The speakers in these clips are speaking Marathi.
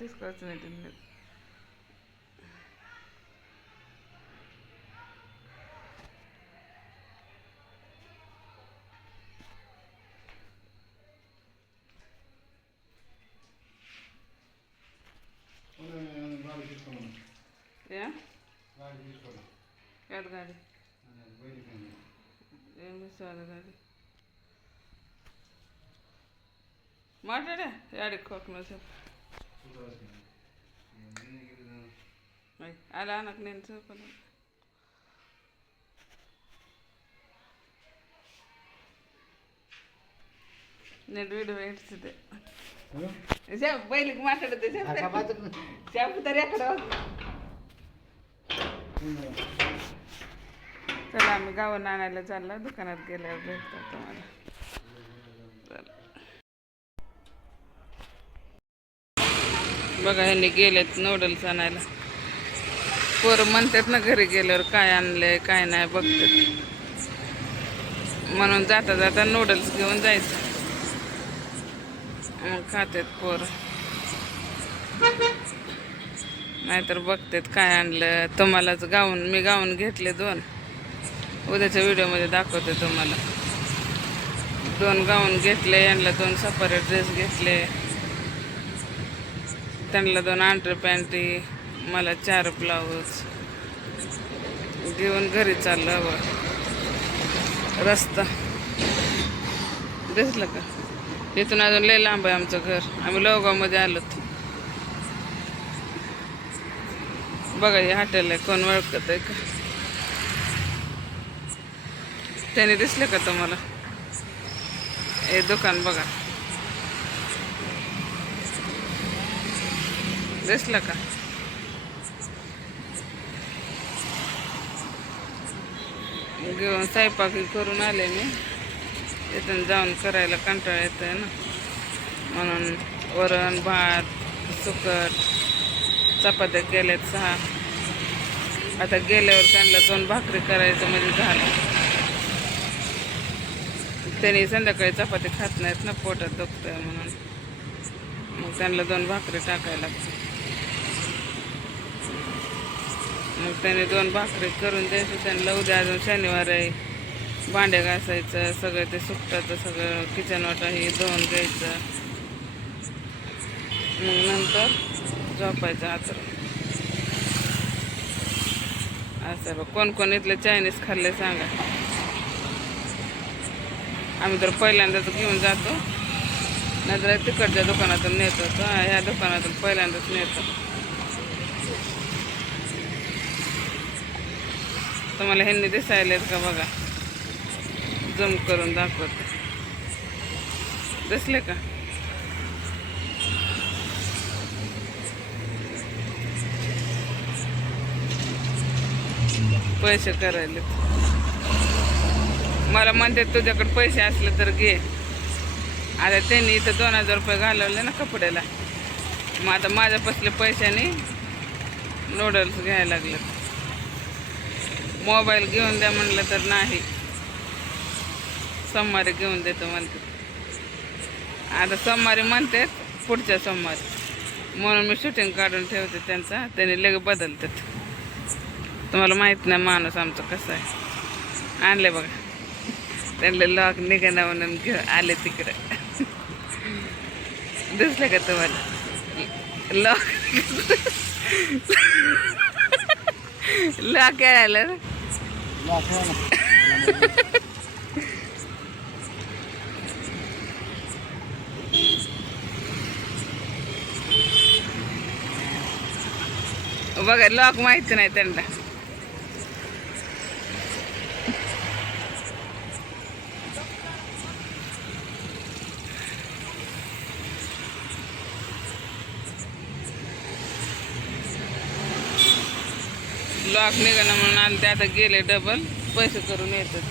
తీసుకోవచ్చు ఉంటుంది. ఏది గాడి ఏమి సార్ గాడి మాట్లాడే ఏడుకోకుండా చెప్పు అలా నాకు నేను చెప్పను. నేను వీడియో వేస్తుంది చెప్పు బయలుకి మాట్లాడద్దు చెప్పుతారు ఎక్కడ चला आम्ही गावाला आणायला चालला दुकानात गेल्यावर भेटतो तुम्हाला. बघा ह्यांनी गेलेत नूडल्स आणायला. पोरं म्हणतात ना घरी गेल्यावर काय आणलंय काय नाही बघतात, म्हणून जाता जाता नूडल्स घेऊन जायचं मग खातात पोरं. नाहीतर बघतात काय आणलं. तुम्हालाच मी गाऊन घेतले 2. उद्याच्या व्हिडिओमध्ये दाखवते तुम्हाला. 2 गाऊन घेतले, यांना 2 सेपरेट ड्रेस घेतले, त्यांना 2 अंडर पॅन्टी, मला 4 ब्लाऊज घेऊन घरी चाललं. रस्ता दिसलं का? इथून अजून लय लांब आहे आमचं घर. आम्ही लोगावमध्ये आलोत. बघा हे हॉटेल आहे, कोण ओळखत आहे का? त्याने दिसले का तुम्हाला? हे दुकान बघा, दिसलं का? घेऊन स्वयंपाकी करून आले मी. इथून जाऊन करायला कंटाळा येतोय ना, म्हणून वरण भात सुकट चपात्या केल्यात 6. आता गेल्यावर त्यांना 2 भाकरी करायचं म्हणजे झालं. त्यांनी संध्याकाळी चपाती खात नाहीत ना, पोटात दुखतंय म्हणून. मग त्यांना 2 भाकरी टाकायला लागते. मग त्याने 2 भाकरी करून द्यायचं त्यांना. उद्या अजून शनिवार आहे, भांडे घासायचं, सगळं ते सुकटाचं सगळं किचन वाटा हे धुवून घ्यायचं. मग नंतर झोपायचं आचरून. असं कोण कोण इथले चायनीज खाल्ले सांगा. आम्ही तर पहिल्यांदाच घेऊन जातो, नंतर तिकडच्या दुकानातून नेत होतो. ह्या दुकानातून पहिल्यांदाच नेतो. तुम्हाला ह्यांनी दिसायलेत का बघा, जूम करून दाखवते. दिसले का? पैसे करायले मला म्हणते तुझ्याकडे पैसे असले तर घे. आता त्यांनी इथं 2000 रुपये घालवले ना कपड्याला. मग आता माझ्यापासले पैशाने नूडल्स घ्यायला लागले. मोबाईल घेऊन द्या म्हणलं तर नाही, सोमवारी घेऊन देतो म्हणते. आता सोमवारी म्हणतात पुढच्या सोमवारी, म्हणून मी शूटिंग काढून ठेवते त्यांचा. त्यांनी लगेच बदलतात. तुम्हाला माहीत नाही माणूस आमचं कसं आहे. आणले बघा, त्यांना लॉक निघाना म्हणून घेऊन आले तिकडं. दिसलं का तुम्हाला लॉक? लॉक यायला बघा, लॉक माहिती नाही त्यांना. लॉक निघाला म्हणून आले ते. आता गेले डबल पैसे करून येतात.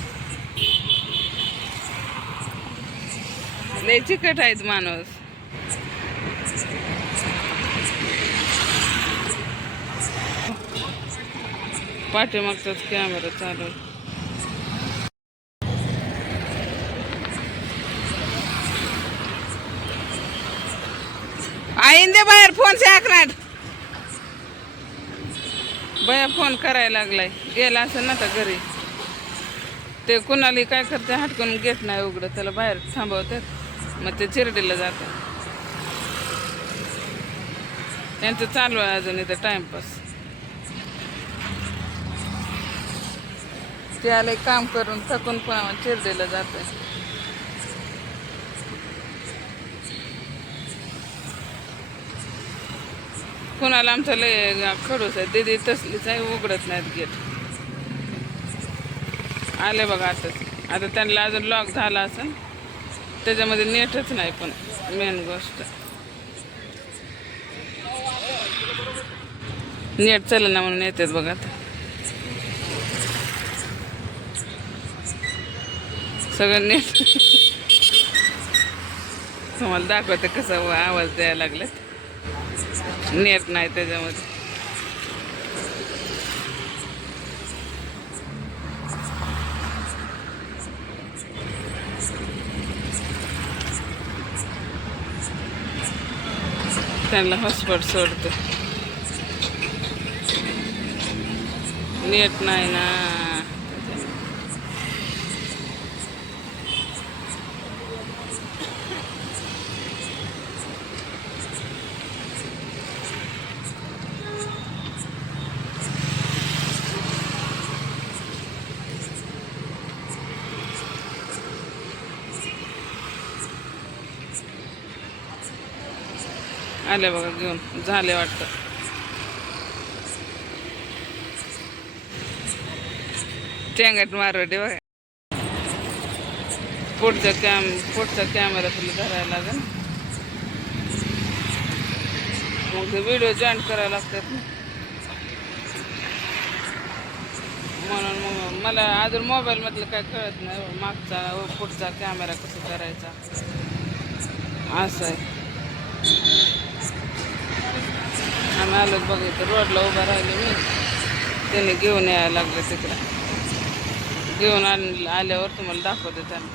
लय चिकट आहेत माणूस. पाठीमागचाच कॅमेरा चालू. आईन दे बाहेर फोन आकराट. बया फोन करायला लागलाय. गेला असं ना तर घरी. ते कुणाला काय करते हटकून गेट नाही उघडत. त्याला बाहेर थांबवतात मग ते चिरडीला जातात. त्यांचं चालू आहे अजून इथं टाइमपास. ते आले काम करून थकून पण चिरडीला जात. कुणाला आमचं लय खडूस आहे. दीदी तसलीच आहे उघडत नाहीत गेट. आले बघा आता त्यांना अजून लॉक झाला असेल. त्याच्यामध्ये नेटच नाही पण मेन गोष्ट नेट चल ना म्हणून येतात बघा आता. सगळं नेट तुम्हाला दाखवते कसं आवाज द्यायला लागलेत. नेट नाही त्याच्यामध्ये. त्यांना हॉटस्पॉट सोडते. नेट नाही ना. आले बघा घेऊन झाले वाटतं. टँगट मारवटे बघा. पुढचा कॅमेरा तुला धरायला लागेल. मग ते व्हिडिओ जॉईन करायला लागतात ना. म्हणून मग मला अजून मोबाईलमधलं काय कळत नाही. मागचा व पुढचा कॅमेरा कसा करायचा असं आहे. आम्ही आलो बघितलं रोडला उभा राहिले मी. त्याने घेऊन यायला लागलं तिकडं. घेऊन आल्यावर तुम्हाला दाखवते त्यांना.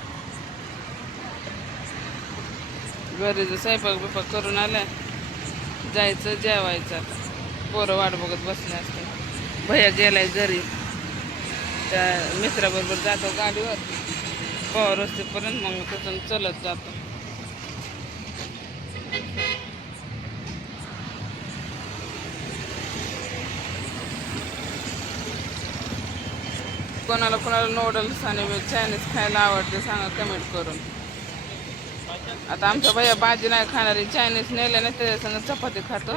घरी जर स्वयंपाक बिपाक करून आलाय जायचं जेवायचं. आता पोरं वाट बघत बसले असते. भैया गेलाय घरी. त्या मित्राबरोबर जातो गाडीवर पवार रस्तेपर्यंत. मग तिथून चलत जातो. कोणाला नूडल्स आणि चायनीज खायला आवडते सांगा कमेंट करून. आता आमच्या भैया भाजी नाही खाणारी. चायनीज नेले नाही त्याच्या संग चपाती खातो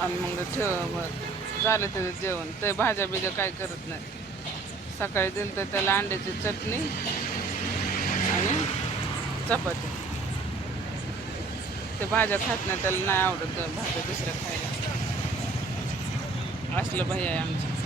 आणि मग झालं त्याचं जेवण. ते भाज्या बिज्या काय करत नाही. सकाळी दिलं तर त्याला अंड्याची चटणी आणि चपाती. ते भाज्या खात नाही. त्याला नाही आवडत भाज्या दुसऱ्या खायला. असलं भैया आहे आमचं.